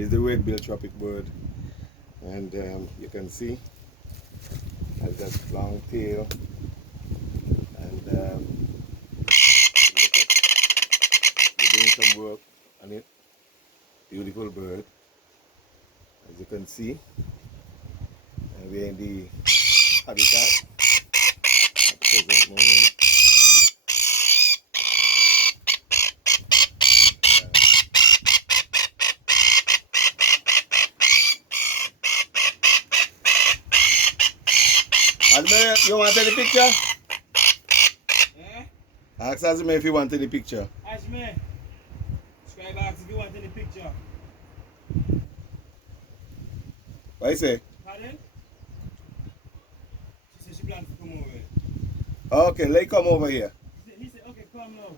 is the red-billed Tropicbird, and you can see has that long tail, and look at, we're doing some work on it. Beautiful bird, as you can see, and we're in the habitat at the present moment. Asme, you want the picture? Eh? Ask Asme if you want the picture. Asme, Scriber asks if you want any picture. What you say? Pardon? She said she plans to come over. Okay, let come over here. He said, okay, come now.